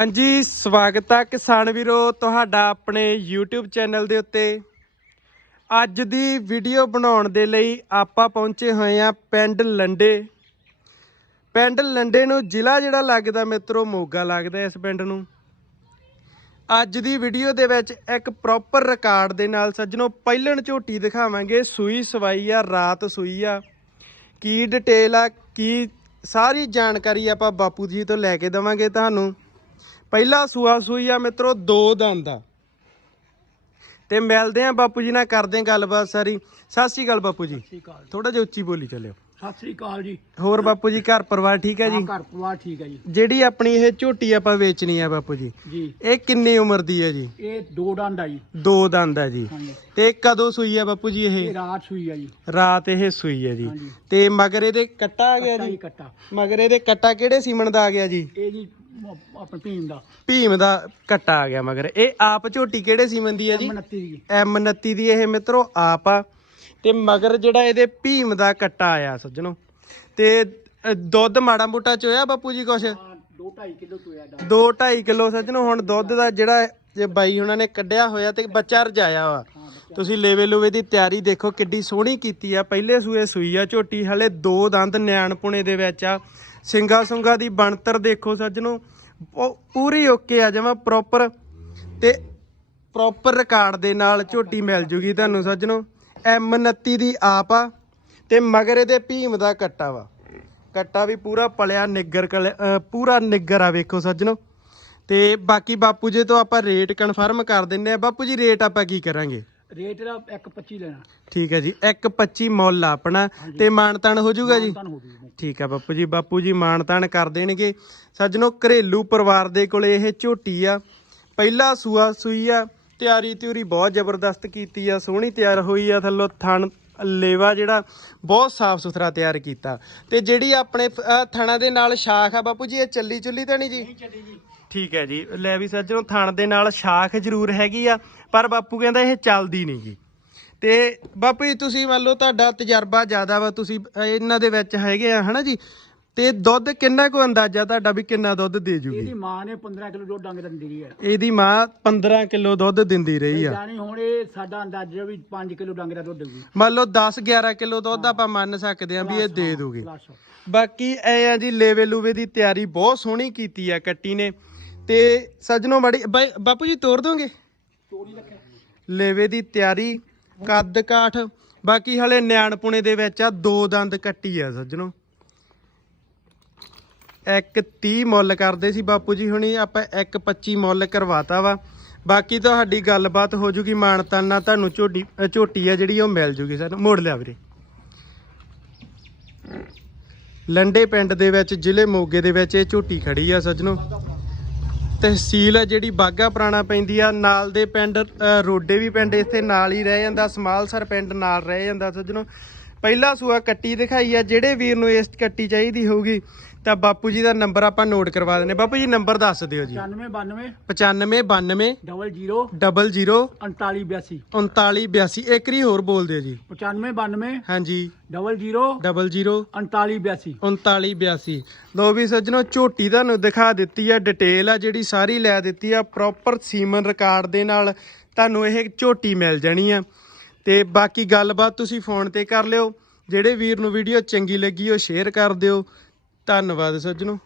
ਹਾਂਜੀ, ਸਵਾਗਤ ਆ ਕਿਸਾਨ ਵੀਰੋ ਤੁਹਾਡਾ ਆਪਣੇ YouTube ਚੈਨਲ ਦੇ ਉੱਤੇ। ਅੱਜ ਦੀ ਵੀਡੀਓ ਬਣਾਉਣ ਦੇ ਲਈ ਆਪਾਂ ਪਹੁੰਚੇ ਹੋਏ ਆ ਪਿੰਡ ਲੰਡੇ। ਪਿੰਡ ਲੰਡੇ ਨੂੰ ਜ਼ਿਲ੍ਹਾ ਜਿਹੜਾ ਲੱਗਦਾ ਮਿੱਤਰੋ ਮੋਗਾ ਲੱਗਦਾ ਇਸ ਪਿੰਡ ਨੂੰ। ਅੱਜ ਦੀ ਵੀਡੀਓ ਦੇ ਵਿੱਚ ਇੱਕ ਪ੍ਰੋਪਰ ਰਿਕਾਰਡ ਦੇ ਨਾਲ ਸੱਜਣੋ ਪਹਿਲਣ ਝੋਟੀ ਦਿਖਾਵਾਂਗੇ। ਸੂਈ ਸਵਾਈ ਆ, ਰਾਤ ਸੂਈ ਆ। ਕੀ ਡਿਟੇਲ ਆ, ਕੀ ਸਾਰੀ ਜਾਣਕਾਰੀ ਆਪਾਂ ਬਾਪੂ ਜੀ ਤੋਂ ਲੈ ਕੇ ਦਵਾਂਗੇ ਤੁਹਾਨੂੰ। ਪਹਿਲਾ ਸੂਆ ਸੂਈ ਆ ਮਿੱਤਰੋ ਦੋ ਦੰਦ ਆ। ਤੇ ਮਿਲਦੇ ਆ ਬਾਪੂ ਜੀ ਨਾਲ ਕਰਦੇ ਆ ਗੱਲਬਾਤ ਸਾਰੀ। ਸਤਿ ਸ਼੍ਰੀ ਅਕਾਲ ਬਾਪੂ ਜੀ। ਸਤਿ ਸ਼੍ਰੀ ਅਕਾਲ। ਥੋੜਾ ਜਿਹਾ ਉੱਚੀ ਬੋਲੀ ਚੱਲਿਓ। ਸਤਿ ਸ਼੍ਰੀ ਅਕਾਲ ਜੀ। ਹੋਰ ਬਾਪੂ ਜੀ ਘਰ ਪਰਿਵਾਰ ਠੀਕ ਹੈ ਜੀ? ਘਰ ਪਰਿਵਾਰ ਠੀਕ ਹੈ ਜੀ। ਜਿਹੜੀ ਆਪਣੀ ਇਹ ਝੋਟੀ ਆਪਾਂ ਵੇਚਣੀ ਆ ਬਾਪੂ ਜੀ ਜੀ। ਇਹ ਕਿੰਨੀ ਉਮਰ ਦੀ ਹੈ ਜੀ? ਇਹ ਦੋ ਡੰਡ ਆ ਜੀ। ਦੋ ਦੰਦ ਆ ਜੀ। ਤੇ ਕਦੋਂ ਸੂਈ ਆ ਬਾਪੂ ਜੀ ਇਹ? ਰਾਤ ਸੂਈ ਆ ਜੀ। ਰਾਤ ਇਹ ਸੂਈ ਹੈ ਜੀ। ਤੇ ਮਗਰ ਇਹਦੇ ਕੱਟਾ ਆ ਗਿਆ ਜੀ? ਕੱਟਾ। ਮਗਰ ਇਹਦੇ ਕੱਟਾ ਕਿਹੜੇ ਸੀਮਨ ਦਾ ਆ ਗਿਆ ਜੀ? ਇਹ ਜੀ ਆਪਣ ਭੀਮ ਦਾ। ਭੀਮ ਦਾ ਕੱਟਾ ਆ ਗਿਆ ਮਗਰ। ਇਹ ਆਪ ਝੋਟੀ ਕਿਹੜੇ ਸੀਮਨ ਦੀ ਹੈ ਜੀ? 29 ਦੀ। M29 ਦੀ ਇਹ ਮਿੱਤਰੋ ਆਪ ਆ। ਤੇ ਮਗਰ ਜਿਹੜਾ ਇਹਦੇ ਭੀਮ ਦਾ ਕੱਟਾ ਆਇਆ ਸੱਜਣੋ। ਤੇ ਅ, ਦੁੱਧ ਮਾੜਾ ਮੋਟਾ ਚੋਇਆ ਬਾਪੂ ਜੀ ਕੁਛ? ਹਾਂ 2.5 ਕਿਲੋ ਚੋਇਆ ਦਾ 2 2.5 ਕਿਲੋ ਸੱਜਣੋ ਹੁਣ ਦੁੱਧ ਦਾ ਜਿਹੜਾ ਜੇ ਬਾਈ ਉਹਨਾਂ ਨੇ ਕੱਢਿਆ ਹੋਇਆ ਤੇ ਬੱਚਾ ਰਜਾਇਆ ਵਾ। ਤੁਸੀਂ ਲੇਵੇ ਲੂਵੇ ਦੀ ਤਿਆਰੀ ਦੇਖੋ ਕਿੱਡੀ ਸੋਹਣੀ ਕੀਤੀ ਆ। ਪਹਿਲੇ ਸੂਏ ਸੂਈ ਆ ਝੋਟੀ ਹਲੇ ਦੋ ਦੰਦ ਨਿਆਣਪੁਣੇ ਦੇ ਵਿੱਚ ਆ। ਸਿੰਗਾ ਸੁੰਗਾ ਦੀ ਬਣਤਰ ਦੇਖੋ ਸੱਜਣੋ ਪੂਰੀ ਓਕੇ ਆ ਜਮਾ ਪ੍ਰੋਪਰ ਤੇ ਪ੍ਰੋਪਰ ਰਿਕਾਰਡ ਦੇ ਨਾਲ ਝੋਟੀ ਮਿਲ ਜੂਗੀ ਤੁਹਾਨੂੰ ਸੱਜਣੋ। M29 ਦੀ ਆਪ ਆ ਤੇ ਮਗਰ ਇਹਦੇ ਭੀਮ ਦਾ ਕੱਟਾ ਵਾ। ਕੱਟਾ ਵੀ ਪੂਰਾ ਪਲਿਆ ਨਿੱਗਰ ਪੂਰਾ ਨਿੱਗਰ ਆ ਵੇਖੋ ਸੱਜਣੋ। ਤੇ ਬਾਕੀ ਬਾਪੂ ਜੀ ਤੋਂ ਆਪਾਂ ਰੇਟ ਕਨਫਰਮ ਕਰ ਦਿੰਨੇ ਆ। ਬਾਪੂ ਜੀ ਰੇਟ ਆਪਾਂ ਕੀ ਕਰਾਂਗੇ? ਰੇਟ ਦਾ 1.25 ਲੈਣਾ। ਠੀਕ ਹੈ ਜੀ 1.25 ਮੁੱਲ ਆਪਣਾ ਤੇ ਮਾਨਤਾਨ ਹੋ ਜਾਊਗਾ ਜੀ? ਠੀਕ ਆ ਬਾਪੂ ਜੀ ਬਾਪੂ ਜੀ ਮਾਨਤਾਨ ਕਰ ਦੇਣਗੇ। ਸੱਜਣੋ ਘਰੇਲੂ ਪਰਿਵਾਰ ਦੇ ਕੋਲੇ ਇਹ ਝੋਟੀ ਆ। ਪਹਿਲਾ ਸੂਆ ਸੂਈ ਆ ਤਿਆਰੀ ਤਿਉਰੀ ਬਹੁਤ ਜ਼ਬਰਦਸਤ ਕੀਤੀ ਆ ਸੋਹਣੀ ਤਿਆਰ ਹੋਈ ਆ ਥੱਲੋਂ ਥਣ ਲੇਵਾ ਜਿਹੜਾ ਬਹੁਤ ਸਾਫ਼ ਸੁਥਰਾ ਤਿਆਰ ਕੀਤਾ। ਤੇ ਜਿਹੜੀ ਆਪਣੇ ਥਣਾ ਦੇ ਨਾਲ ਸ਼ਾਖ ਆ ਬਾਪੂ ਜੀ ਇਹ ਚੱਲੀ ਚੁੱਲੀ ਤਾਂ ਨਹੀਂ ਜੀ? ਚੱਲੀ ਜੀ। ਠੀਕ ਹੈ ਜੀ ਲੈ ਵੀ ਸੱਜਣੋ ਥਣ ਦੇ ਨਾਲ ਸ਼ਾਖ ਜ਼ਰੂਰ ਹੈਗੀ ਆ ਪਰ ਬਾਪੂ ਕਹਿੰਦਾ ਇਹ ਚੱਲਦੀ ਨਹੀਂ ਜੀ। ਤੇ ਬਾਪੂ ਜੀ ਤੁਸੀਂ ਮੰਨ ਲਓ ਤੁਹਾਡਾ ਤਜਰਬਾ ਜ਼ਿਆਦਾ ਵਾ ਤੁਸੀਂ ਇਹਨਾਂ ਦੇ ਵਿੱਚ ਹੈਗੇ ਆ ਹਨਾ ਜੀ? ਤੇ ਦੁੱਧ ਕਿੰਨਾ ਕੁ ਅੰਦਾਜ਼ਾ ਤੁਹਾਡਾ ਵੀ ਕਿੰਨਾ ਦੁੱਧ ਦੇ ਇਹਦੀ ਜੂਗੀ ਮਾਂ ਨੇ 15 ਕਿਲੋ ਦੁੱਧ ਡੰਗ ਦਿੰਦੀ ਰਹੀ ਹੈ। ਇਹਦੀ ਮਾਂ 15 ਕਿਲੋ ਦੁੱਧ ਦਿੰਦੀ ਰਹੀ ਆ। ਜਾਨੀ ਹੁਣ ਇਹ ਸਾਡਾ ਅੰਦਾਜ਼ਾ ਵੀ 5 ਕਿਲੋ ਡੰਗ ਦਾ ਦੁੱਧ ਦੇਊਗੀ। ਮੰਨ ਲਓ 10 11 ਕਿਲੋ ਦੁੱਧ ਆਪਾਂ ਮੰਨ ਸਕਦੇ ਆ ਵੀ ਇਹ ਦੇ ਦੂਗੀ। ਬਾਕੀ ਐ ਆ ਜੀ ਲੇਵੇ ਲੂਵੇ ਦੀ ਤਿਆਰੀ ਬਹੁਤ ਸੋਹਣੀ ਕੀਤੀ ਆ ਕੱਟੀ ਨੇ। ਤੇ ਸੱਜਣੋ ਬੜੀ ਬਾਪੂ ਜੀ ਤੋੜ ਦੋਗੇ? ਚੋਰੀ ਰੱਖਿਆ। ਲੇਵੇ ਦੀ ਤਿਆਰੀ ਕੱਦ ਕਾਠ। ਬਾਕੀ ਹਲੇ ਨਿਆਣਪੁਣੇ ਦੇ ਵਿੱਚ ਆ, ਦੋ ਦੰਦ ਕੱਟੀ ਆ ਸੱਜਣੋ। ਇੱਕ 30 ਮੁੱਲ ਕਰਦੇ ਸੀ ਬਾਪੂ ਜੀ ਹੁਣੀ, ਆਪਾਂ ਇੱਕ 25 ਮੁੱਲ ਕਰਵਾਤਾ ਵਾ। ਬਾਕੀ ਤੁਹਾਡੀ ਗੱਲਬਾਤ ਹੋ ਜੂਗੀ ਮਾਨਤਾਨ ਨਾਲ, ਤੁਹਾਨੂੰ ਝੋਟੀ ਝੋਟੀ ਆ ਜਿਹੜੀ, ਉਹ ਮਿਲ ਜੂਗੀ ਸਾਨੂੰ। ਮੋੜ ਲਿਆ ਵੀਰੇ। ਲੰਡੇ ਪਿੰਡ ਦੇ ਵਿੱਚ, ਜ਼ਿਲ੍ਹੇ ਮੋਗੇ ਦੇ ਵਿੱਚ ਇਹ ਝੋਟੀ ਖੜੀ ਆ ਸੱਜਣੋ। ਤਹਿਸੀਲ ਆ, ਜਿਹੜੀ ਬਾਗਾ ਪੁਰਾਣਾ ਪੈਂਦੀ ਆ, ਨਾਲ ਦੇ ਪਿੰਡ ਰੋਡੇ ਵੀ ਪਿੰਡ ਇੱਥੇ ਨਾਲ ਹੀ ਰਹਿ ਜਾਂਦਾ, ਸਮਾਲਸਰ ਪਿੰਡ ਨਾਲ ਰਹਿ ਜਾਂਦਾ ਸੱਜਣੋ। ਪਹਿਲਾ ਸੂਆ ਕੱਟੀ ਦਿਖਾਈ ਆ, ਜਿਹੜੇ ਵੀਰ ਨੂੰ ਇਸ ਕੱਟੀ ਚਾਹੀਦੀ ਹੋਊਗੀ। ਤਾਂ ਬਾਪੂ ਜੀ ਦਾ ਨੰਬਰ ਆਪਾਂ ਨੋਟ ਕਰਵਾ ਦਿੰਨੇ ਬਾਪੂ ਜੀ ਨੰਬਰ ਦੱਸ ਦਿਓ ਜੀ। 95 95 92 ਡਬਲ 0 00 39 82 39 82 ਇੱਕ ਰੀ ਹੋਰ ਬੋਲ ਦਿਓ ਜੀ। 95 92 ਹਾਂਜੀ। ਡਬਲ 0 00 39 82 39 82 ਲੋ ਵੀ ਸੱਜਣੋ ਝੋਟੀ ਤੁਹਾਨੂੰ ਦਿਖਾ ਦਿੱਤੀ ਆ ਡਿਟੇਲ ਆ ਜਿਹੜੀ ਸਾਰੀ ਲੈ ਦਿੱਤੀ ਆ ਪ੍ਰੋਪਰ ਸੀਮਨ ਰਿਕਾਰਡ ਦੇ ਨਾਲ ਤੁਹਾਨੂੰ ਇਹ ਝੋਟੀ ਮਿਲ ਜਾਣੀ ਆ। ਤੇ ਬਾਕੀ ਗੱਲਬਾਤ ਤੁਸੀਂ ਫੋਨ ਤੇ ਕਰ ਲਿਓ। ਜਿਹੜੇ ਵੀਰ ਨੂੰ ਵੀਡੀਓ ਚੰਗੀ ਲੱਗੀ ਉਹ ਸ਼ੇਅਰ ਕਰ ਦਿਓ। ਧੰਨਵਾਦ ਸੱਜਣੋ।